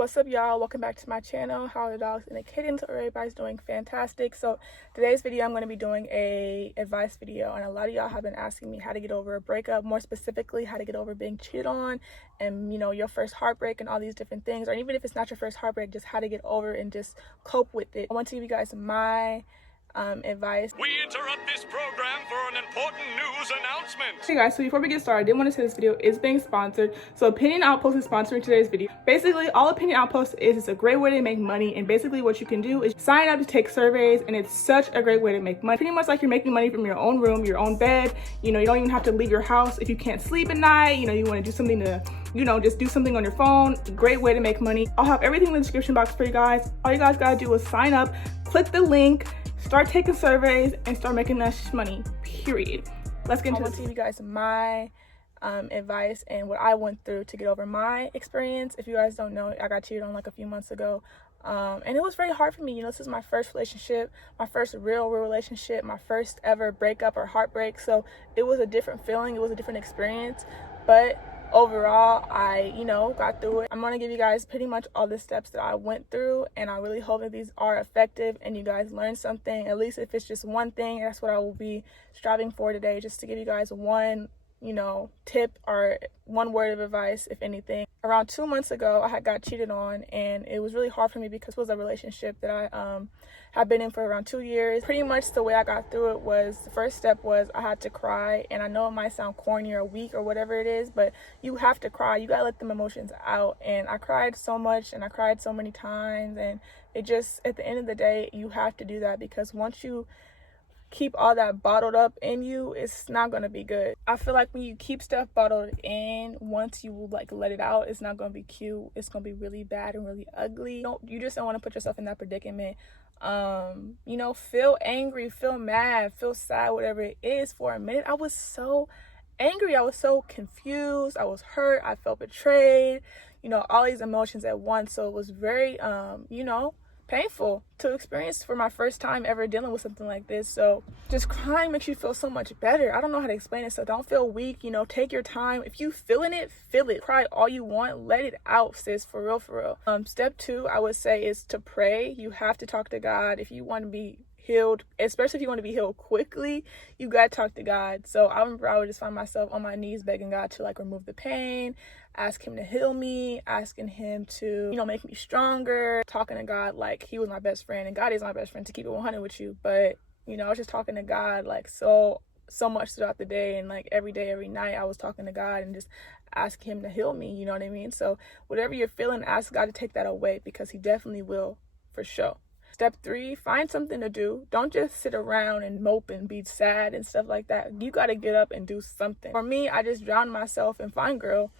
What's up, y'all? Welcome back to my channel. How are the dogs and the kittens? Everybody's doing fantastic. So today's video, I'm going to be doing a advice video, and a lot of y'all have been asking me how to get over a breakup, more specifically how to get over being cheated on and your first heartbreak and all these different things, or even if it's not your first heartbreak, just how to get over and just cope with it. I want to give you guys my advice. We interrupt this program for an important news announcement. Hey guys, so before we get started, I did want to say this video is being sponsored. So Opinion Outpost is sponsoring today's video. Basically, all Opinion Outpost is it's a great way to make money, and basically what you can do is sign up to take surveys, and it's such a great way to make money. Pretty much like you're making money from your own room, your own bed. You don't even have to leave your house if you can't sleep at night. You want to do something to just do something on your phone. Great way to make money. I'll have everything in the description box for you guys. All you guys gotta do is sign up, click the link, start taking surveys, and start making that money, period. Let's get into this. I want to give you guys my advice and what I went through to get over my experience. If you guys don't know, I got cheated on like a few months ago. And it was very hard for me. This is my first relationship, my first real relationship, my first ever breakup or heartbreak. So it was a different feeling. It was a different experience. But overall, I got through it. I'm gonna give you guys pretty much all the steps that I went through, and I really hope that these are effective and you guys learn something, at least if it's just one thing. That's what I will be striving for today, just to give you guys one tip or one word of advice, if anything. Around 2 months ago, I had got cheated on, and it was really hard for me because it was a relationship that I have been in for around 2 years. Pretty much the way I got through it was, the first step was I had to cry, and I know it might sound corny or weak or whatever it is, but you have to cry. You gotta let them emotions out, and I cried so much, and I cried so many times, and it just, at the end of the day, you have to do that, because once you keep all that bottled up in you, it's not gonna be good. I feel like when you keep stuff bottled in, once you let it out, it's not gonna be cute. It's gonna be really bad and really ugly. You just don't want to put yourself in that predicament. Feel angry, feel mad, feel sad, whatever it is. For a minute, I was so angry. I was so confused. I was hurt. I felt betrayed. All these emotions at once. So it was very painful to experience for my first time ever dealing with something like this. So just crying makes you feel so much better. I don't know how to explain it, so don't feel weak. Take your time. If you feeling it, feel it. Cry all you want. Let it out, sis, for real. Step 2, I would say, is to pray. You have to talk to God if you want to be healed, especially if you want to be healed quickly. You gotta talk to God. So I remember I would just find myself on my knees begging God to remove the pain, ask him to heal me, asking him to make me stronger, talking to God like he was my best friend, and God is my best friend, to keep it 100 with you. But I was just talking to God so much throughout the day, and every day, every night, I was talking to God and just asking him to heal me. You know what I mean? So whatever you're feeling, ask God to take that away, because he definitely will, for sure. Step 3, find something to do. Don't just sit around and mope and be sad and stuff like that. You got to get up and do something. For me, I just drowned myself in Fine Girl.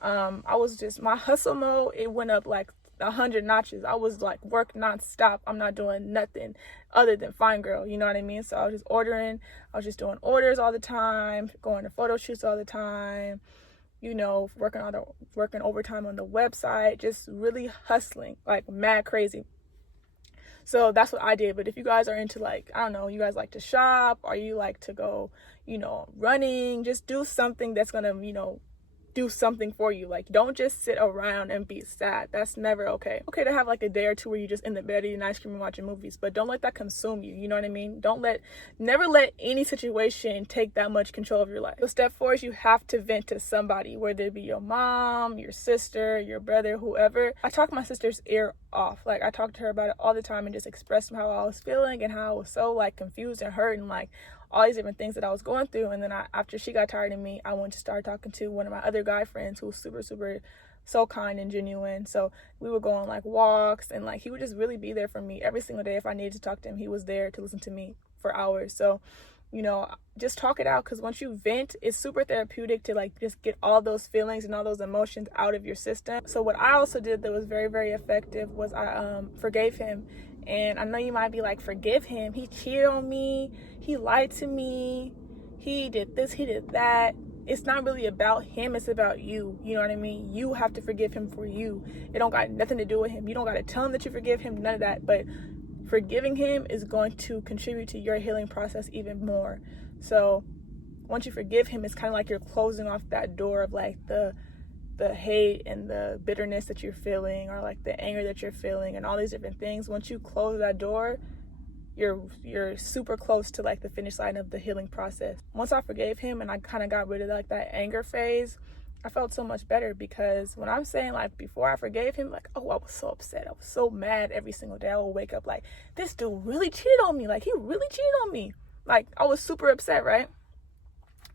I was just, my hustle mode, it went up 100 notches. I was work nonstop. I'm not doing nothing other than Fine Girl. You know what I mean? So I was just ordering. I was just doing orders all the time, going to photo shoots all the time, working overtime on the website, just really hustling, mad crazy. So that's what I did. But if you guys are into I don't know, you guys like to shop, or you like to go, running, just do something that's gonna, do something for you. Don't just sit around and be sad. That's never okay. Okay to have a day or two where you just in the bed eating ice cream and watching movies, but don't let that consume you. You know what I mean? Never let any situation take that much control of your life. So step 4 is you have to vent to somebody, whether it be your mom, your sister, your brother, whoever. I talked my sister's ear off. I talked to her about it all the time and just expressed how I was feeling and how I was so confused and hurt and all these different things that I was going through. And then after she got tired of me, I went to start talking to one of my other guy friends who was super, super, so kind and genuine. So we would go on walks, and he would just really be there for me every single day. If I needed to talk to him, he was there to listen to me for hours. So just talk it out, because once you vent, it's super therapeutic to just get all those feelings and all those emotions out of your system. So what I also did that was very, very effective was I forgave him. And I know you might be forgive him, he cheated on me, he lied to me, he did this, he did that. It's not really about him, it's about you. You know what I mean? You have to forgive him for you. It don't got nothing to do with him. You don't got to tell him that you forgive him, none of that. But forgiving him is going to contribute to your healing process even more. So once you forgive him, it's kind of you're closing off that door of the the hate and the bitterness that you're feeling, or like the anger that you're feeling, and all these different things, once you close that door, you're super close to like the finish line of the healing process. Once I forgave him and I kind of got rid of like that anger phase, I felt so much better. Because when I'm saying like before I forgave him, like, oh, I was so upset, I was so mad every single day. I would wake up like, this dude really cheated on me, like he really cheated on me. Like I was super upset, right?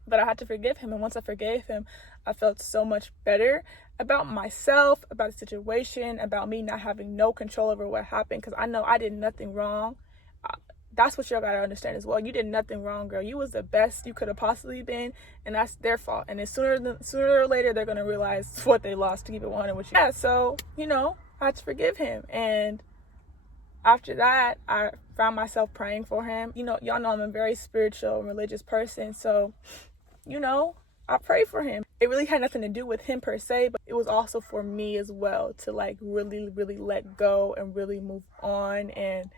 But I had to forgive him, and once I forgave him, I felt so much better about myself, about the situation, about me not having no control over what happened, because I know I did nothing wrong. That's what y'all gotta understand as well. You did nothing wrong, girl. You was the best you could have possibly been, and that's their fault. And then sooner or later, they're gonna realize what they lost, to keep it 100 with you. Yeah, so, you know, I had to forgive him. And after that, I found myself praying for him. You know, y'all know I'm a very spiritual and religious person, so, you know, I prayed for him. It really had nothing to do with him per se, but it was also for me as well to like really, really let go and really move on and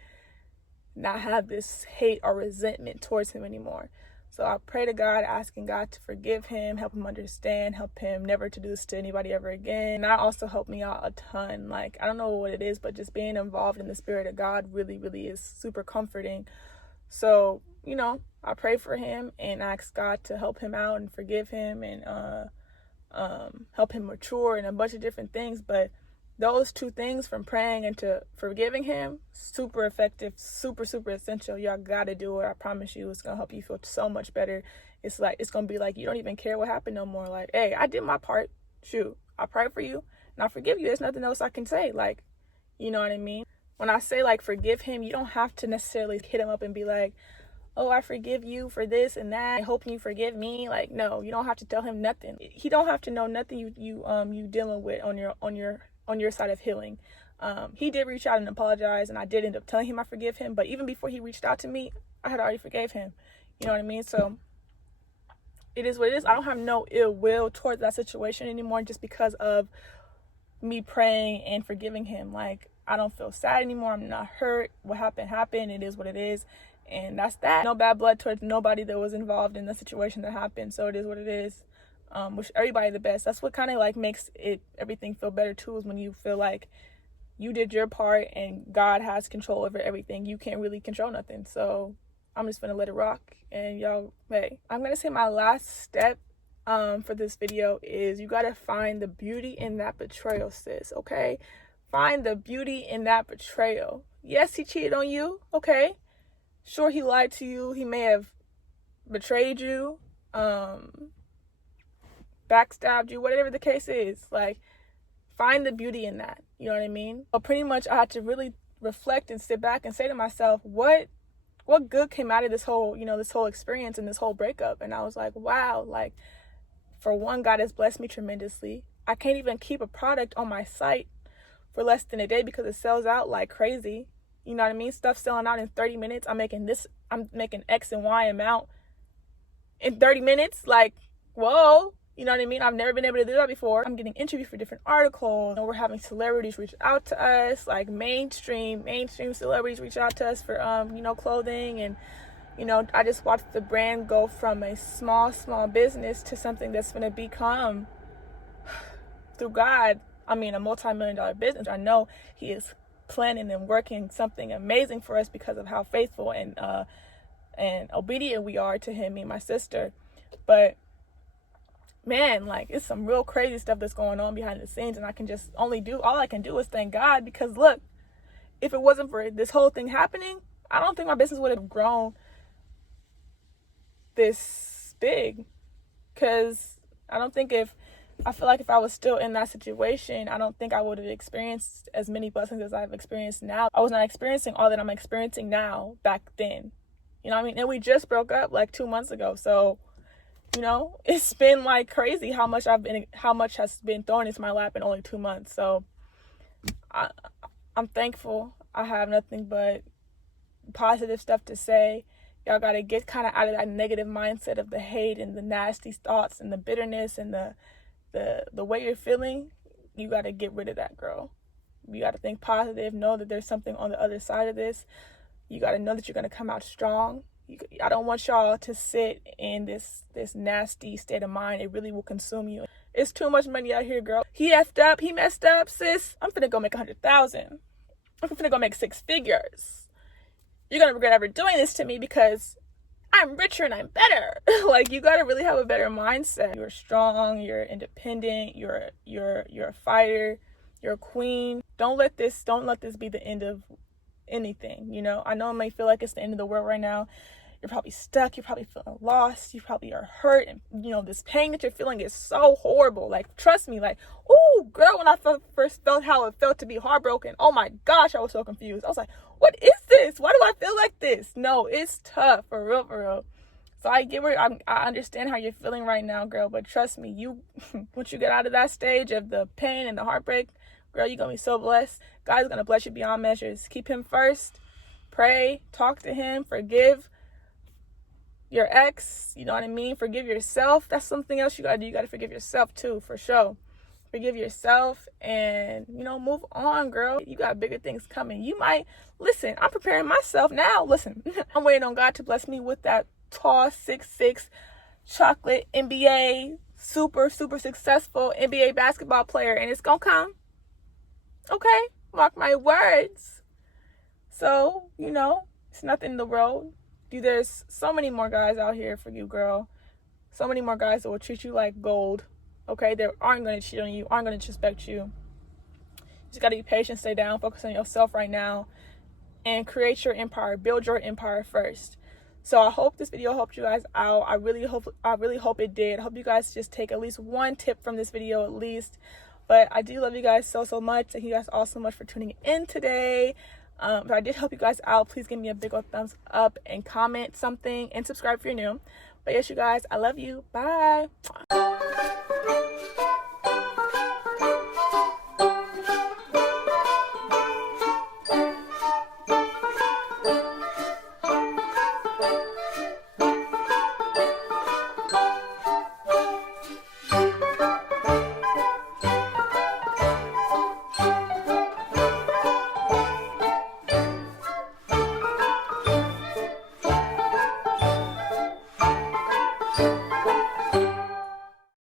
not have this hate or resentment towards him anymore. So I pray to God, asking God to forgive him, help him understand, help him never to do this to anybody ever again. And that also helped me out a ton. Like, I don't know what it is, but just being involved in the Spirit of God really, really is super comforting. So, you know, I pray for him and ask God to help him out and forgive him and help him mature and a bunch of different things. But those two things, from praying and to forgiving him, super effective, super, super essential. Y'all gotta do it. I promise you, it's gonna help you feel so much better. It's like, it's gonna be like you don't even care what happened no more. Like, hey, I did my part. Shoot, I pray for you and I forgive you. There's nothing else I can say. Like, you know what I mean? When I say like forgive him, you don't have to necessarily hit him up and be like, oh, I forgive you for this and that, I hope you forgive me. Like, no, you don't have to tell him nothing. He don't have to know nothing you dealing with on your side of healing. He did reach out and apologize, and I did end up telling him I forgive him. But even before he reached out to me, I had already forgave him. You know what I mean? So it is what it is. I don't have no ill will towards that situation anymore just because of me praying and forgiving him. Like, I don't feel sad anymore. I'm not hurt. What happened. It is what it is. And that's that. No bad blood towards nobody that was involved in the situation that happened. So it is what it is. Wish everybody the best. That's what kind of like makes everything feel better too, is when you feel like you did your part and God has control over everything. You can't really control nothing. So I'm just gonna let it rock. And y'all, hey, I'm gonna say my last step for this video is you gotta find the beauty in that betrayal, sis. Okay, find the beauty in that betrayal. Yes, he cheated on you. Okay, sure, he lied to you. He may have betrayed you, backstabbed you, whatever the case is. Like, find the beauty in that. You know what I mean? But pretty much I had to really reflect and sit back and say to myself, what good came out of this whole, this whole experience and this whole breakup? And I was like, wow, like, for one, God has blessed me tremendously. I can't even keep a product on my site for less than a day because it sells out like crazy. You know what I mean? Stuff selling out in 30 minutes. I'm making X and Y amount in 30 minutes. Like, whoa. You know what I mean? I've never been able to do that before. I'm getting interviewed for different articles. We're having celebrities reach out to us, like mainstream celebrities reach out to us for, clothing. And, I just watched the brand go from a small business to something that's going to become, through God, a multi-million-dollar business. I know he is planning and working something amazing for us because of how faithful and obedient we are to him, me and my sister. But man, like, it's some real crazy stuff that's going on behind the scenes, and all I can do is thank God, because look, if it wasn't for this whole thing happening, I don't think my business would have grown this big. Because I feel like if I was still in that situation, I don't think I would have experienced as many blessings as I've experienced now. I was not experiencing all that I'm experiencing now back then. You know what I mean? And we just broke up like 2 months ago, so it's been like crazy how much has been thrown into my lap in only 2 months. So I'm thankful. I have nothing but positive stuff to say. Y'all got to get kind of out of that negative mindset of the hate and the nasty thoughts and the bitterness and the way you're feeling. You got to get rid of that, girl. You got to think positive. Know that there's something on the other side of this. You got to know that you're going to come out strong. I don't want y'all to sit in this nasty state of mind. It really will consume you. It's too much money out here, girl. He effed up. He messed up, sis. I'm finna go make 100,000. I'm finna go make 6 figures. You're gonna regret ever doing this to me because I'm richer and I'm better. Like, you gotta really have a better mindset. You're strong. You're independent. You're a fighter. You're a queen. Don't let this be the end of anything. You know, I know it may feel like it's the end of the world right now. You're probably stuck. You're probably feeling lost. You probably are hurt. And, you know, this pain that you're feeling is so horrible. Like, trust me, like, ooh, girl, when I first felt how it felt to be heartbroken, oh my gosh, I was so confused. I was like, what is this? Why do I feel like this? No, it's tough, for real, for real. So I understand how you're feeling right now, girl. But trust me, once you get out of that stage of the pain and the heartbreak, girl, you're going to be so blessed. God's going to bless you beyond measures. Keep him first. Pray. Talk to him. Forgive your ex. You know what I mean? Forgive yourself. That's something else you got to do. You got to forgive yourself too, for sure. Forgive yourself and, you know, move on, girl. You got bigger things coming. Listen, I'm preparing myself now. Listen, I'm waiting on God to bless me with that tall 6'6" chocolate NBA, super successful NBA basketball player. And it's going to come. Okay, mark my words. So, you know, it's nothing in the road. There's so many more guys out here for you, girl. So many more guys that will treat you like gold. Okay, they aren't going to cheat on you, aren't going to disrespect you. You just got to be patient, stay down, focus on yourself right now, and create your empire. Build your empire first. So I hope this video helped you guys out. I really hope it did. I hope you guys just take at least one tip from this video at least. But I do love you guys so much. Thank you guys all so much for tuning in today. If I did help you guys out, please give me a big old thumbs up and comment something and subscribe if you're new. But yes, you guys, I love you. Bye.